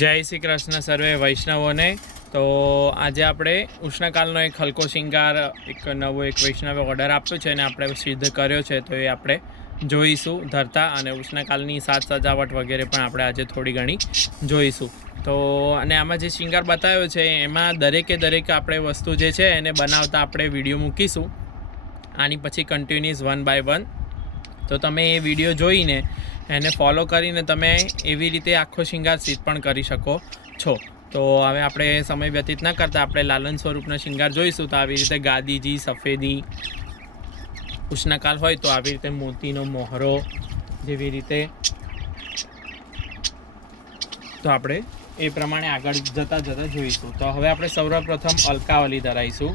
જય શ્રી કૃષ્ણ સર્વે વૈષ્ણવોને। તો આજે આપણે ઉષ્ણકાલનો એક હલકો શિંગાર એક વૈષ્ણવે ઓર્ડર આપ્યો છે અને આપણે સિદ્ધ કર્યો છે, તો એ આપણે જોઈશું ધરતા, અને ઉષ્ણકાલની સાજ સજાવટ વગેરે પણ આપણે આજે થોડી ઘણી જોઈશું। તો અને આમાં જે શિંગાર બતાવ્યો છે એમાં દરેકે આપણે વસ્તુ જે છે એને બનાવતા આપણે વિડીયો મૂકીશું આની પછી કન્ટિન્યુઅસ 1 by 1। તો તમે એ વિડીયો જોઈને એને ફોલો કરીને તમે એવી રીતે આખો શિંગાર સિદ્ધ પણ કરી શકો છો। તો હવે આપણે સમય વ્યતીત ન કરતાં આપણે લાલન સ્વરૂપના શિંગાર જોઈશું। તો આવી રીતે ગાદીજી, સફેદી, ઉષ્ણકાલ હોય તો આવી રીતે મોતીનો મોહરો જેવી રીતે, તો આપણે એ પ્રમાણે આગળ જતાં જોઈશું। તો હવે આપણે સૌપ્રથમ અલકાવલી ધરાઈશું।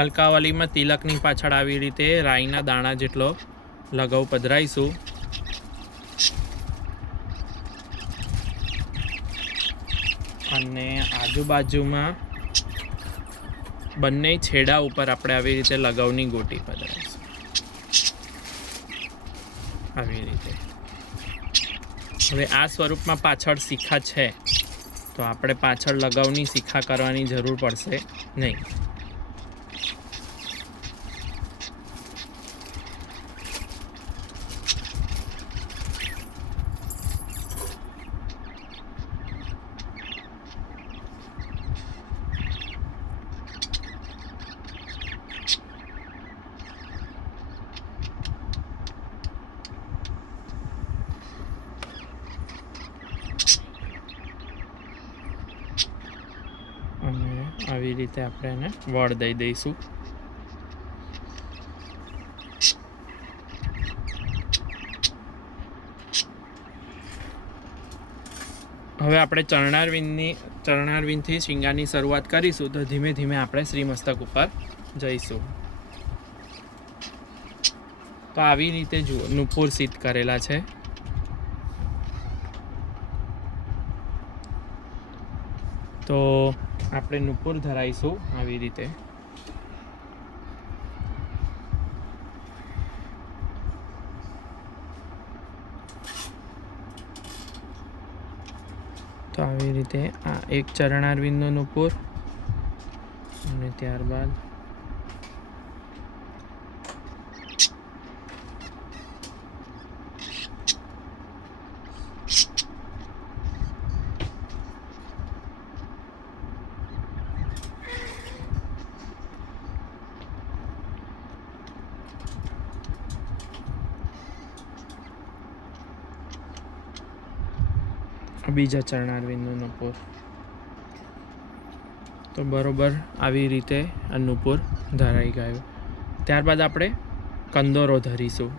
અલકાવલીમાં તિલકની પાછળ આવી રીતે રાઈના દાણા જેટલો લગાવ પધરાઈશું, અને આજુબાજુમાં બંને છેડા ઉપર આપણે આવી રીતે લગાવની ગોટી પધરાઈશું આવી રીતે। હવે આ સ્વરૂપમાં પાછળ શિખા છે તો આપણે પાછળ લગાવની શિખા કરવાની જરૂર પડશે નહીં। અને આવી રીતે આપણે એને વળ દઈ દઈશું। હવે આપણે ચરણારવિંદથી શિંગારની શરૂઆત કરીશું। તો ધીમે ધીમે આપણે શ્રીમસ્તક ઉપર જઈશું। તો આવી રીતે જુઓ નુપુર સિદ્ધ કરેલા છે। તો આપણે નુપુર ધરાઈશું આવી રીતે। તો આવી રીતે આ એક ચરણારવિંદનો નુપુર, અને ત્યારબાદ બીજા ચરણારવિંદનો નુપુર। તો બરોબર આવી રીતે આ નુપુર ધરાઈ ગયું। ત્યારબાદ આપણે કંદોરો ધરીશું।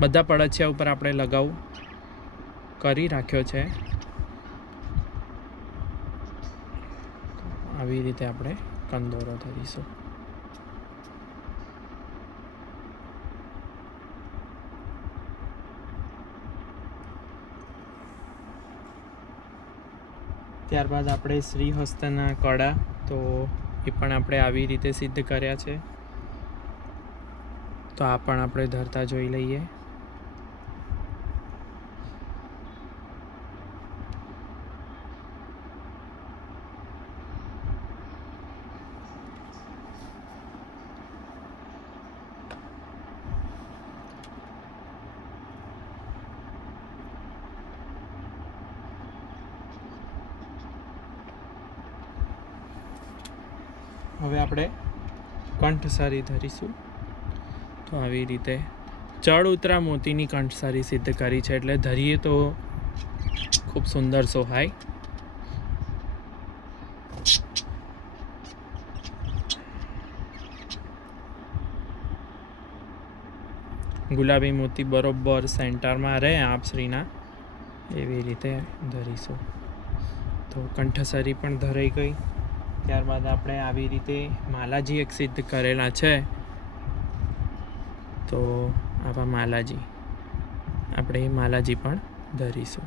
બધા પડછિયા ઉપર આપણે લગાવ કરી રાખ્યો છે। આવી રીતે આપણે કંદોરો ધરીશું। ત્યારબાદ આપણે શ્રીહસ્તના કડા, તો એ પણ આપણે આવી રીતે સિદ્ધ કર્યા છે। તો આ પણ આપણે ધરતા જોઈ લઈએ। હવે આપણે કંઠસારી ધરીશું। તો આવી રીતે ચડ ઉતરા મોતીની કંઠસારી સિદ્ધ કરી છે, એટલે ધરીએ તો ખૂબ સુંદર સોહાય। ગુલાબી મોતી બરોબર સેન્ટરમાં રહે આપશ્રીના, એવી રીતે ધરીશું। તો કંઠસારી પણ ધરાઈ ગઈ। ત્યારબાદ આપણે આવી રીતે માલાજી એક સિદ્ધ કરેલા છે। તો આવા માલાજી આપણે પણ ધરીશું।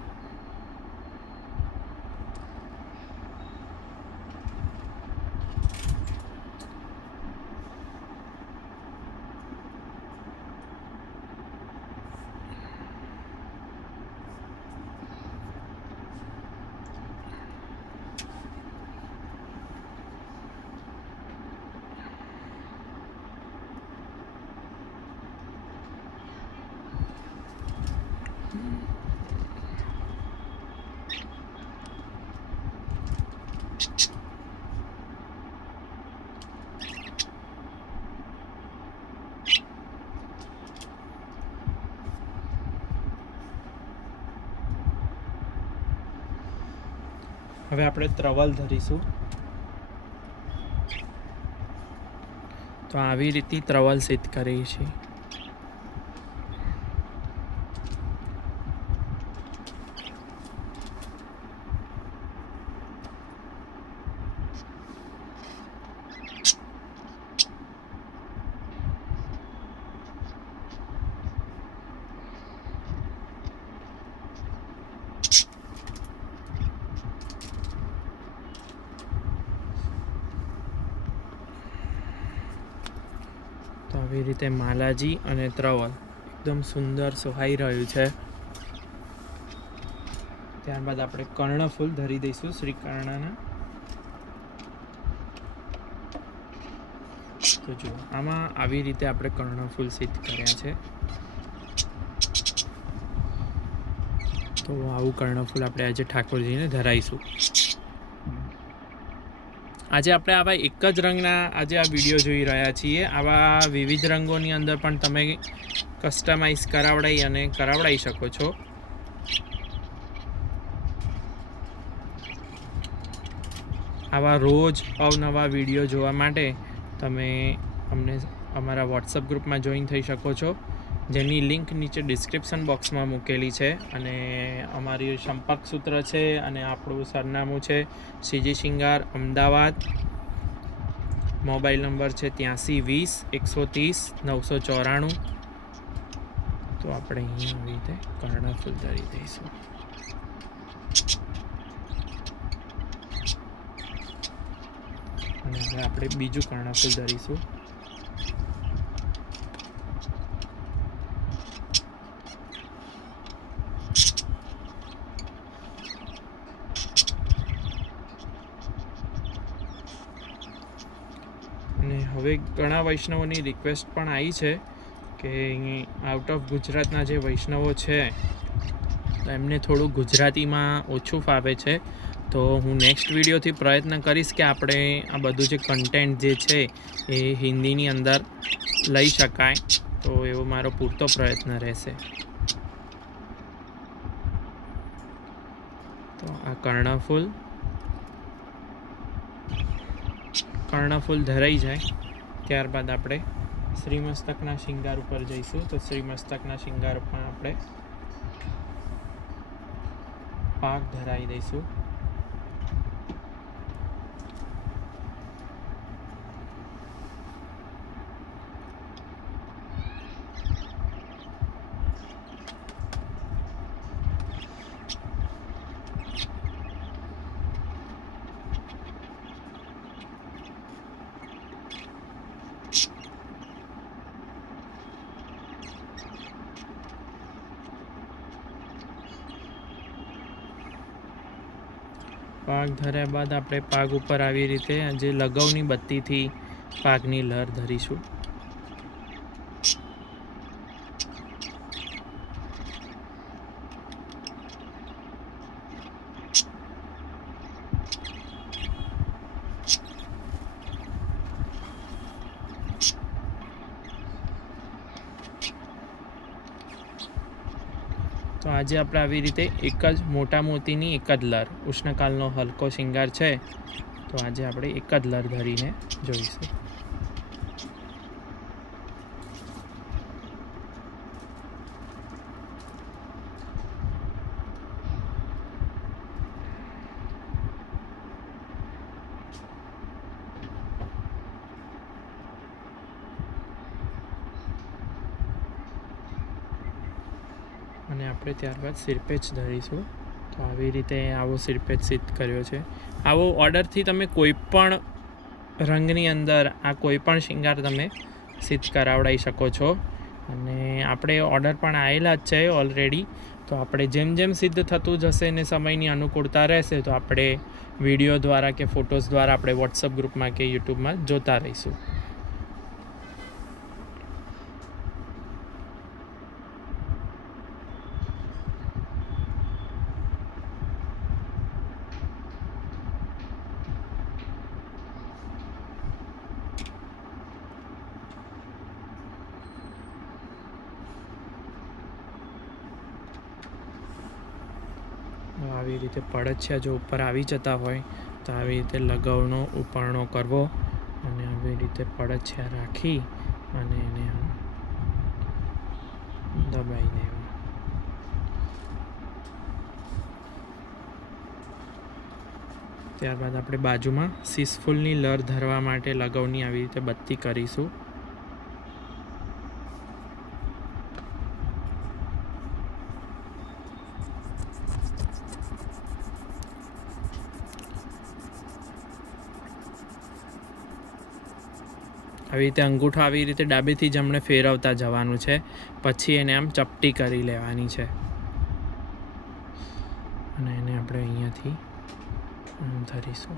હવે આપણે ત્રવલ ધરીશું. તો આવી રીતે ત્રવલ સિદ્ધ કરીએ છીએ. તો આવી રીતે માલાજી અને ત્રવલ એકદમ સુંદર સુહાઈ રહ્યું છે. ત્યારબાદ આપણે કર્ણફૂલ ધરી દઈશું શ્રી કર્ણના. તો જુઓ, આમાં આવી રીતે આપણે કર્ણફૂલ સિદ્ધ કર્યા છે. તો આવું કર્ણફૂલ આપણે આજે ઠાકોરજીને ધરાઈશું. આજે આપણે આવા એક જ રંગના આજે આ વિડીયો જોઈ રહ્યા છીએ. આવા વિવિધ રંગોની અંદર પણ તમે કસ્ટમાઇઝ કરાવડાવી શકો છો. આવા રોજ અવનવા વિડીયો જોવા માટે તમે અમને અમારા વોટ્સઅપ ગ્રુપમાં જોઈન થઈ શકો છો, જેની લિંક નીચે ડિસ્ક્રિપ્શન બોક્સમાં મૂકેલી છે. અને અમારી સંપર્ક સૂત્ર છે અને આપણું સરનામું છે સીજી શિંગાર, અમદાવાદ. મોબાઈલ નંબર છે 8320 130 994. તો આપણે અહીંયા આવી રીતે કર્ણફૂલ ધરી દઈશું. અને હવે આપણે બીજું કર્ણફૂલ ધરીશું. અને હવે ઘણા વૈષ્ણવોની રિક્વેસ્ટ પણ આવી છે કે આઉટ ઓફ ગુજરાતના જે વૈષ્ણવો છે તો એમને થોડું ગુજરાતીમાં ઓછું ફાવે છે. તો હું નેક્સ્ટ વિડીયોથી પ્રયત્ન કરીશ કે આપણે આ બધું જે કન્ટેન્ટ જે છે એ હિન્દીની અંદર લઈ શકાય. તો એવો મારો પૂરતો પ્રયત્ન રહેશે. તો આ કર્ણફૂલ ધરાઈ જાય ત્યારબાદ આપણે શ્રીમસ્તકના શિંગાર ઉપર જઈશું. તો શ્રીમસ્તકના શિંગાર ઉપર આપણે પાક ધરાવી દઈશું. પાક ધર્યા બાદ આપણે પાક ઉપર આવી રીતે જે લગાવની બત્તીથી પાકની લહેર ધરીશું. તો આજે આપણે આવી રીતે એક જ મોટા મોતીની એક જ લર, ઉષ્ણકાલનો હલકો શિંગાર છે. તો આજે આપણે એક જ લર ધરીને જોઈશું. અને આપણે ત્યારબાદ સિરપેચ ધરીશું. તો આવી રીતે આવો સિરપેચ સિદ્ધ કર્યો છે. આવો ઓર્ડરથી તમે કોઈ પણ રંગની અંદર આ કોઈ પણ શિંગાર તમે સિદ્ધ કરાવડાવી શકો છો. અને આપણે ઓર્ડર પણ આવેલા જ છે ઓલરેડી. તો આપણે જેમ જેમ સિદ્ધ થતું જશે ને સમયની અનુકૂળતા રહેશે તો આપણે વિડીયો દ્વારા કે ફોટોઝ દ્વારા આપણે વોટ્સઅપ ગ્રુપમાં કે યુટ્યુબમાં જોતા રહીશું. આવી આવી રીતે પડછિયા જો ઉપર આવી જતા હોય તો આવી રીતે લગાવનો ઉપાડણો કરવો અને આવી રીતે પડછિયા રાખી અને એને દબાઈ દેવું. ત્યારબાદ આપણે બાજુમાં સીસફૂલની લર ધરવા માટે લગાવની આવી રીતે બત્તી કરીશું. આવી રીતે અંગૂઠો આવી રીતે ડાબેથી જમણે ફેરવતા જવાનું છે. પછી એને આમ ચપટી કરી લેવાની છે અને એને આપણે અહીંયાથી ધરીશું.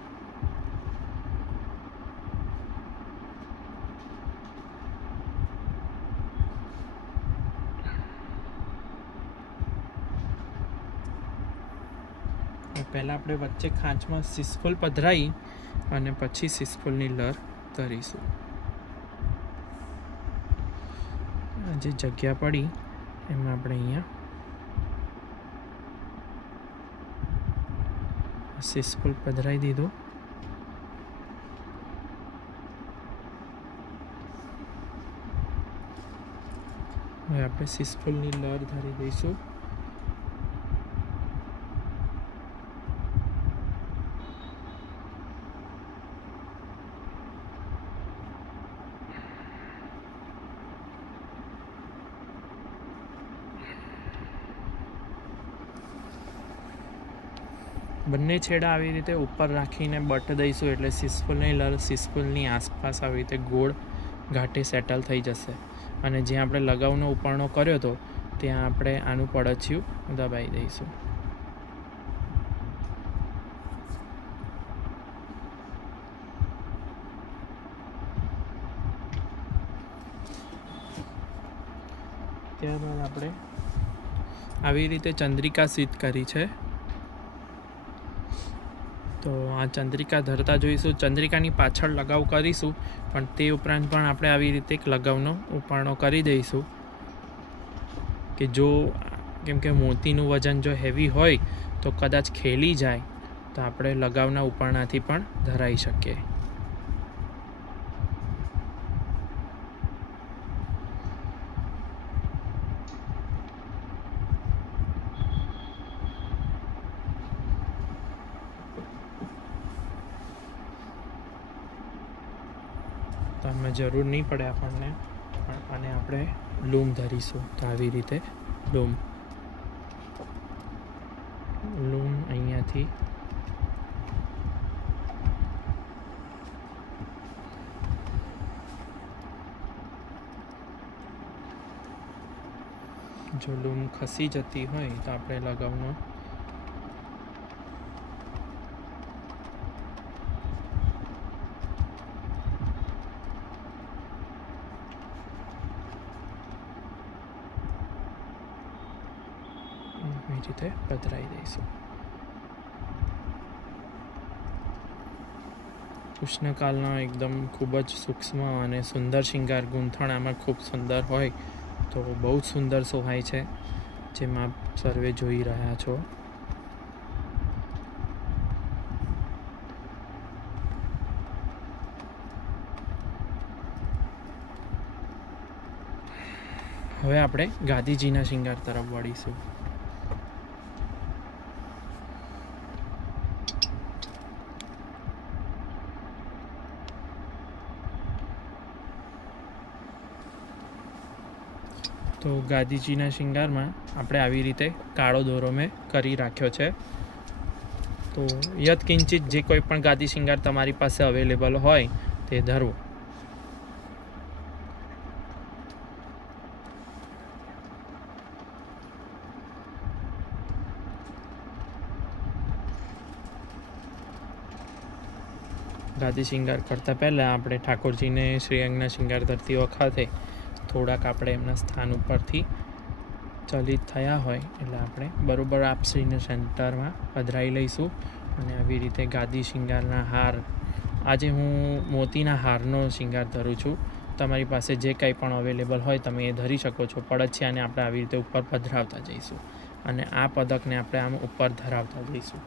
પહેલાં આપણે વચ્ચે ખાંચમાં સીસફૂલ પધરાવી અને પછી સીસફૂલની લર ધરીશું. જે જગ્યા પડી એમાં આપણે અહીંયા સીસફૂલ પધરાવી દીધું. હવે આપણે સીસફૂલની લર ધરી દઈશું. બંને છેડા આવી રીતે ઉપર રાખીને બટ દઈશું એટલે સીસફૂલની લર સીસફૂલની આસપાસ આવી રીતે ગોળ ઘાટે સેટલ થઈ જશે અને જ્યાં આપણે લગાવનો ઉપાડણો કર્યો હતો ત્યાં આપણે આનું પડછિયું દબાઈ દઈશું. ત્યારબાદ આપણે આવી રીતે ચંદ્રિકા સીધ કરી છે. તો આ ચંદ્રિકા ધરતા જોઈશું. ચંદ્રિકાની પાછળ લગાવ કરીશું પણ તે ઉપરાંત પણ આપણે આવી રીતે એક લગાવનો ઉપાડણો કરી દઈશું કે જો કેમ કે મોતીનું વજન જો હેવી હોય તો કદાચ ખેલી જાય તો આપણે લગાવના ઉપાડણાથી પણ ધરાઈ શકીએ. તો આમાં જરૂર નહીં પડે આપણને, પણ આને આપણે લૂમ ધરીશું. તો આવી રીતે લૂમ અહીંયાથી જો લૂમ ખસી જતી હોય તો આપણે લગાવનો રીતે પધરાઈ દઈશું. ઉષ્ણકાલનો એકદમ ખૂબ જ સૂક્ષ્મ અને સુંદર શિંગાર ગૂંથણ આમાં ખૂબ સુંદર હોય તો બહુ જ સુંદર શોભાય છે, જેમાં આપ સર્વે જોઈ રહ્યા છો. હવે આપણે ગાદીજીના શિંગાર તરફ વળીશું. તો ગાદીજીના શિંગારમાં આપણે આવી રીતે કાળો દોરો મેં કરી રાખ્યો છે. તો યત્કિંચિત જે કોઈ પણ ગાદી શિંગાર તમારી પાસે અવેલેબલ હોય તે ધરવો. ગાદી શિંગાર કરતાં પહેલાં આપણે ઠાકોરજીને શ્રીઅંગના શિંગાર ધરતી વખતે થોડાક આપણે એમના સ્થાન ઉપરથી ચલિત થયા હોય એટલે આપણે બરાબર આપશ્રીને સેન્ટરમાં પધરાવી લઈશું. અને આવી રીતે ગાદી શિંગારના હાર, આજે હું મોતીના હારનો શિંગાર ધરું છું. તમારી પાસે જે કંઈ પણ અવેલેબલ હોય તમે એ ધરી શકો છો. પડછિયાને આપણે આવી રીતે ઉપર પધરાવતા જઈશું. અને આ પદકને આપણે આમ ઉપર ધરાવતા જઈશું.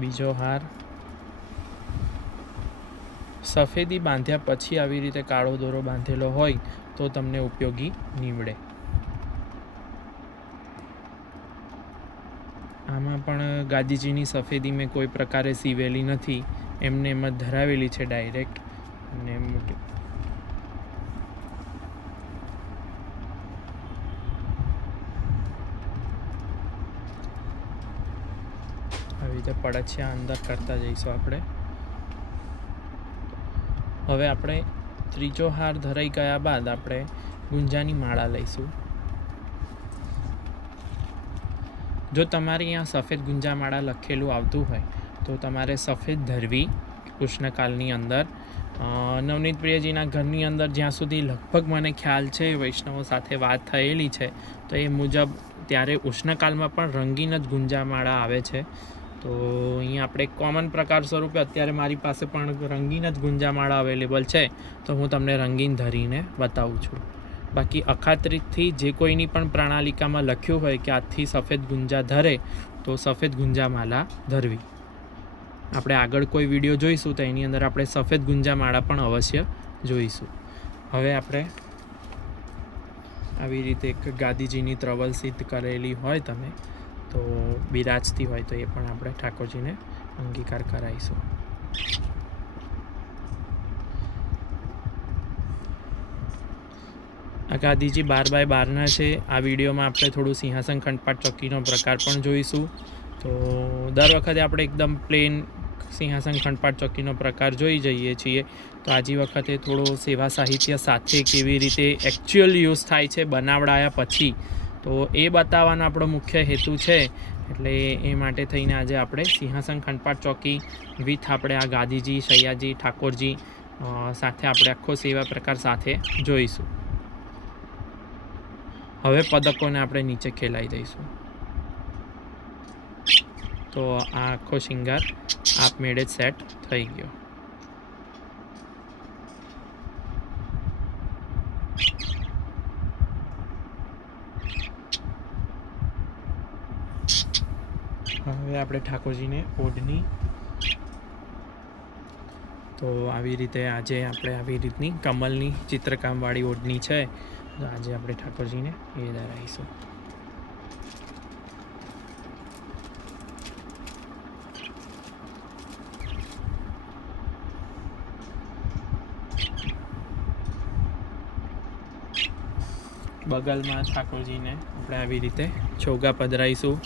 બીજો હાર. સફેદી બાંધ્યા પછી આવી રીતે કાળો દોરો બાંધેલો હોય તો તમને ઉપયોગી નીવડે. આમાં પણ ગાદીજીની સફેદી મેં કોઈ પ્રકારે સીવેલી નથી, એમને એમ જ ધરાવેલી છે ડાયરેક્ટ. અને આવી રીતે પડછિયા અંદર કરતા જઈશું આપણે. હવે આપણે ત્રીજો હાર ધરાઈ ગયા બાદ આપણે ગુંજાની માળા લઈશું. જો તમારે અહીંયા સફેદ ગુંજા માળા લખેલું આવતું હોય તો તમારે સફેદ ધરવી કૃષ્ણકાલની અંદર. નવનીત પ્રિયજીના ઘરની અંદર જ્યાં સુધી લગભગ મને ખ્યાલ છે, વૈષ્ણવો સાથે વાત થયેલી છે, તો એ મુજબ ત્યારે ઉષ્ણકાલમાં પણ રંગીન જ ગુંજા માળા આવે છે. તો અહીંયા આપણે કોમન પ્રકાર સ્વરૂપે અત્યારે મારી પાસે પણ રંગીન જ ગુંજામાળા અવેલેબલ છે, તો હું તમને રંગીન ધરીને બતાવું છું. બાકી અખાત્રિતથી જે કોઈની પણ પ્રણાલિકામાં લખ્યું હોય કે આજથી સફેદ ગુંજા ધરે તો સફેદ ગુંજામાળા ધરવી. આપણે આગળ કોઈ વિડીયો જોઈશું તો એની અંદર આપણે સફેદ ગુંજામાળા પણ અવશ્ય જોઈશું. હવે આપણે આવી રીતે એક ગાદીજીની ત્રવલ સિદ્ધ કરેલી હોય તમે તો બિરાજતી હોય તો એ પણ આપણે ઠાકોરજીને અંગીકાર કરાવીશું. આ ગાદીજી 12x12 છે. આ વિડીયોમાં આપણે થોડું સિંહાસન ખંડપાટ ચોકીનો પ્રકાર પણ જોઈશું. તો દર વખતે આપણે એકદમ પ્લેન સિંહાસન ખંડપાટ ચોકીનો પ્રકાર જોઈ જઈએ છીએ, તો આજે વખતે થોડો સેવા સાહિત્ય સાથે કેવી રીતે એકચ્યુઅલ યુઝ થાય છે બનાવડાયા પછી, તો એ બતાવવાનો આપણો મુખ્ય હેતુ છે. એટલે એ માટે થઈને આજે આપણે સિંહાસન ખંડપાટ ચોકી વિથ આપણે આ ગાદીજી, સૈયાજી, ઠાકોરજી સાથે આપણે આખો સેવા પ્રકાર સાથે જોઈશું. હવે પદકોને આપણે નીચે ખેલાઈ દઈશું. તો આ આખો શિંગાર આપમેળે જ સેટ થઈ ગયો. હવે આપણે ઠાકોરજીને ઓઢણી, તો આવી રીતે આજે આપણે આવી રીતની કમલની ચિત્રકામવાળી ઓઢણી છે, તો આજે આપણે ઠાકોરજીને એ ધરાવીશું. બગલમાં ઠાકોરજીને આપણે આવી રીતે ચોગા પધરાઈશું.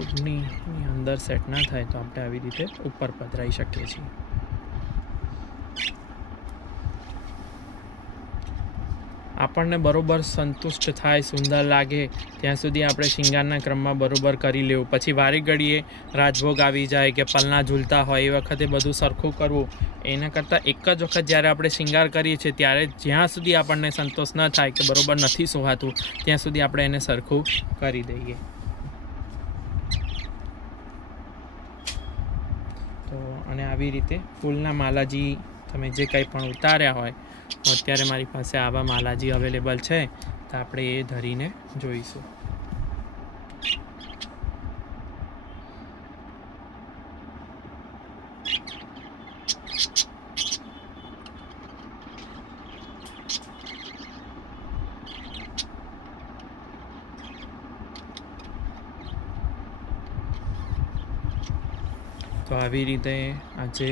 ઓઢણીની અંદર સેટ ના થાય તો આપણે આવી રીતે ઉપર પધરાઈ શકીએ છીએ. આપણને બરોબર સંતુષ્ટ થાય, સુંદર લાગે ત્યાં સુધી આપણે શિંગારના ક્રમમાં બરોબર કરી લેવું. પછી વારી ઘડીએ રાજભોગ આવી જાય કે પલના ઝૂલતા હોય એ વખતે બધું સરખું કરવું, એના કરતાં એક જ વખત જ્યારે આપણે શિંગાર કરીએ છીએ ત્યારે જ્યાં સુધી આપણને સંતોષ ન થાય કે બરોબર નથી સોહાતું ત્યાં સુધી આપણે એને સરખું કરી દઈએ. તો અને આવી રીતે ફૂલના માલાજી તમે જે કંઈ પણ ઉતાર્યા હોય, અત્યારે મારી પાસે આવા માલાજી અવેલેબલ છે, તો આપણે એ ધરીને જોઈશું. તો આવી રીતે આજે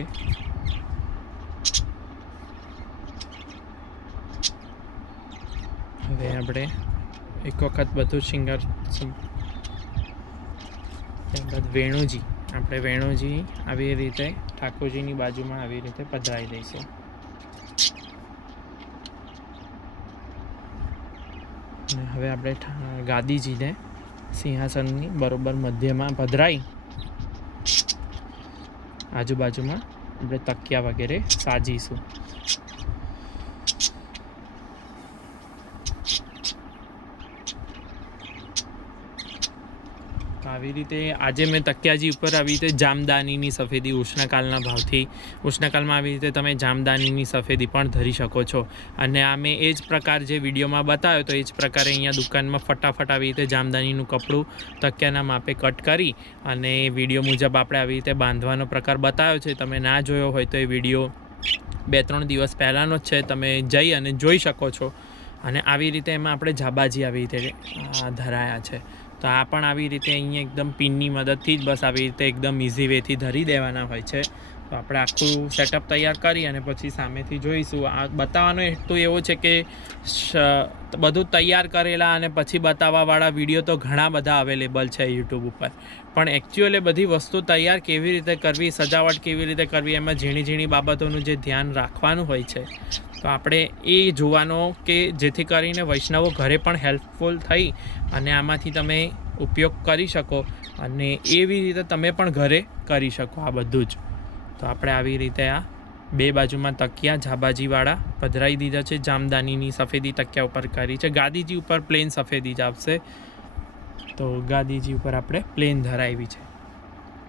હવે આપણે એક વખત બધું શિંગાર ત્યારબાદ વેણુજી, આપણે વેણુજી આવી રીતે ઠાકોરજીની બાજુમાં આવી રીતે પધરાવી દઈશું. અને હવે આપણે ગાદીજીને સિંહાસનની બરોબર મધ્યમાં પધરાઈ આજુબાજુમાં આપણે તકિયા વગેરે સાજીશું. આવી રીતે આજે મેં તકિયાજી ઉપર આવી રીતે જામદાનીની સફેદી ઉષ્ણકાલના ભાવથી, ઉષ્ણકાલમાં આવી રીતે તમે જામદાનીની સફેદી પણ ધરી શકો છો. અને આ મેં એ જ પ્રકાર જે વિડીયોમાં બતાવ્યો તો એ જ પ્રકારે અહીંયા દુકાનમાં ફટાફટ આવી રીતે જામદાનીનું કપડું તકિયાના માપે કટ કરી અને વિડીયો મુજબ આપણે આવી રીતે બાંધવાનો પ્રકાર બતાવ્યો છે. તમે ના જોયો હોય તો એ વિડીયો 2-3 દિવસ પહેલાંનો જ છે, તમે જઈ અને જોઈ શકો છો. અને આવી રીતે એમાં આપણે જાબાજી આવી રીતે ધરાયા છે. તો આ પણ આવી રીતે અહીંયા એકદમ પિનની મદદથી જ બસ આવી રીતે એકદમ ઇઝી વેથી ધરી દેવાના હોય છે. તો આપણે આખું સેટઅપ તૈયાર કરી અને પછી સામેથી જોઈશું. આ બતાવવાનો હેતુ એવો છે કે બધું તૈયાર કરેલા અને પછી બતાવવાવાળા વિડીયો તો ઘણા બધા અવેલેબલ છે યુટ્યુબ ઉપર, પણ એકચ્યુઅલી બધી વસ્તુ તૈયાર કેવી રીતે કરવી, સજાવટ કેવી રીતે કરવી, એમાં ઝીણી ઝીણી બાબતોનું જે ધ્યાન રાખવાનું હોય છે તો આપણે એ જોવાનો કે જેથી કરીને વૈષ્ણવો ઘરે પણ હેલ્પફુલ થઈ અને આમાંથી તમે ઉપયોગ કરી શકો અને એવી રીતે તમે પણ ઘરે કરી શકો આ બધું જ. તો આપણે આવી રીતે આ 2 બાજુમાં તકિયા જાબાજીવાળા પધરાવી દીધા છે. જામદાનીની સફેદી તકિયા ઉપર કરી છે. ગાદીજી ઉપર પ્લેન સફેદી જ આવશે. તો ગાદીજી ઉપર આપણે પ્લેન ધરાવી છે.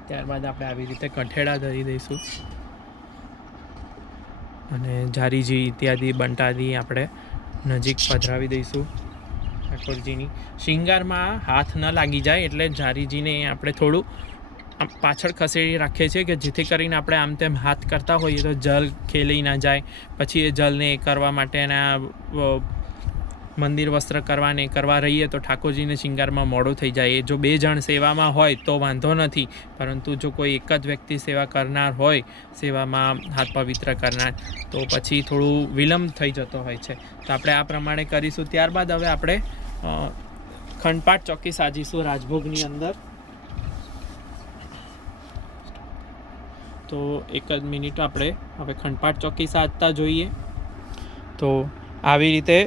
ત્યારબાદ આપણે આવી રીતે કઠેડા ધરી દઈશું અને જારીજી ઇત્યાદિ બંટાદી આપણે નજીક પધરાવી દઈશું. ઠાકોરજીની શિંગારમાં હાથ ન લાગી જાય એટલે જારીજીને આપણે થોડું પાછળ ખસેડી રાખીએ છીએ કે જેથી કરીને આપણે આમ તેમ હાથ કરતા હોઈએ તો જલ ખેલાઈ ના જાય. પછી એ જલને એ કરવા માટેના મંદિર વસ્ત્ર કરવા રહીએ તો ઠાકોરજીને શિંગારમાં મોડું થઈ જાય. જો 2 જણ સેવામાં હોય તો વાંધો નથી, પરંતુ જો કોઈ એક જ વ્યક્તિ સેવા કરનાર હોય, સેવામાં હાથ પવિત્ર કરનાર, તો પછી થોડું વિલંબ થઈ જતો હોય છે. તો આપણે આ પ્રમાણે કરીશું. ત્યારબાદ હવે આપણે ખંડપાટ ચોકી સાજીશું રાજભોગની અંદર. તો 1 જ મિનિટ આપણે હવે ખંડપાટ ચોકી સાજતા જોઈએ. તો આવી રીતે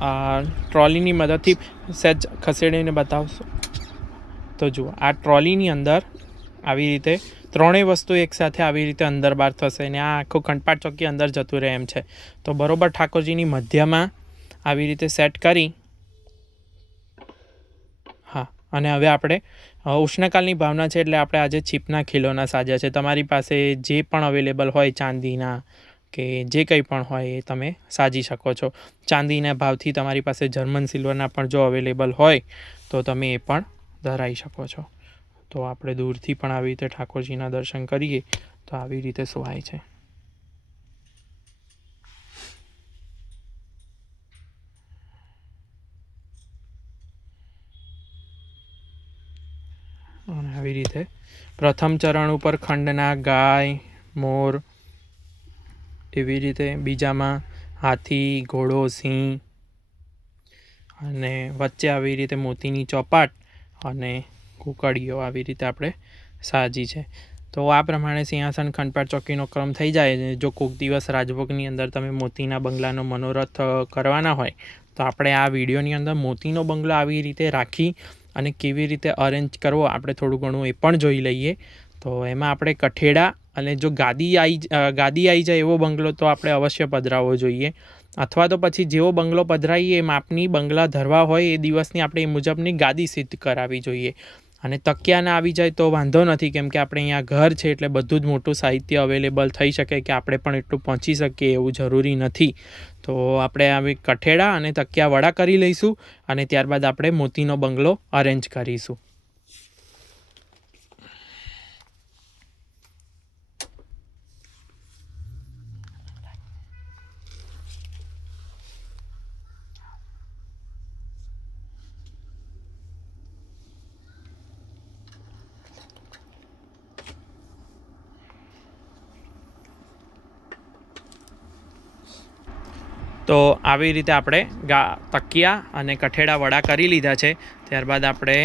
ટ્રોલીની મદદથી સહેજ ખસેડીને બતાવશો તો જુઓ, આ ટ્રોલીની અંદર આવી રીતે 3 વસ્તુ એકસાથે આવી રીતે અંદર બહાર થશે અને આ આખું ખંડપાટ ચોકી અંદર જતું રહે એમ છે. તો બરાબર ઠાકોરજીની મધ્યમાં આવી રીતે સેટ કરી, હા. અને હવે આપણે ઉષ્ણકાલની ભાવના છે એટલે આપણે આજે છીપના ખીલોના સાજ્યા છે. તમારી પાસે જે પણ અવેલેબલ હોય ચાંદીના કે જે કંઈ પણ હોય એ તમે સાજી શકો છો. ચાંદીના ભાવથી તમારી પાસે જર્મન સિલ્વરના પણ જો અવેલેબલ હોય તો તમે એ પણ ધરાવી શકો છો. તો આપણે દૂરથી પણ આવી રીતે ઠાકોરજીના દર્શન કરીએ તો આવી રીતે શોભાય છે. અને આવી રીતે પ્રથમ ચરણ ઉપર ખંડના ગાય, મોર, એવી રીતે બીજામાં હાથી, ઘોડો, સિંહ અને વચ્ચે આવી રીતે મોતીની ચોપાટ અને કુકડીઓ આવી રીતે આપણે સાજી છે. તો આ પ્રમાણે સિંહાસન ખંડપાટ ચોકીનો ક્રમ થઈ જાય. જો કોઈક દિવસ રાજભોગની અંદર તમે મોતીના બંગલાનો મનોરથ કરવાના હોય તો આપણે આ વિડીયોની અંદર મોતીનો બંગલો આવી રીતે રાખી અને કેવી રીતે અરેન્જ કરવો આપણે થોડું ઘણું એ પણ જોઈ લઈએ. તો એમાં આપણે કઠેડા અને જો ગાદી આવી જાય એવો બંગલો તો આપણે અવશ્ય પધરાવવો જોઈએ, અથવા તો પછી જેવો બંગલો પધરાવીએ એ માપની બંગલા ધરવા હોય એ દિવસની આપણે એ મુજબની ગાદી સિદ્ધ કરાવવી જોઈએ. અને તકિયા ના આવી જાય તો વાંધો નથી, કેમ કે આપણે અહીંયા ઘર છે એટલે બધું જ મોટું સાહિત્ય અવેલેબલ થઈ શકે કે આપણે પણ એટલું પહોંચી શકીએ એવું જરૂરી નથી. તો આપણે આવી કઠેડા અને તકિયા વડા કરી લઈશું અને ત્યારબાદ આપણે મોતીનો બંગલો અરેન્જ કરીશું. તો આવી રીતે આપણે તકિયા અને કઠેડા વડા કરી લીધા છે. ત્યારબાદ આપણે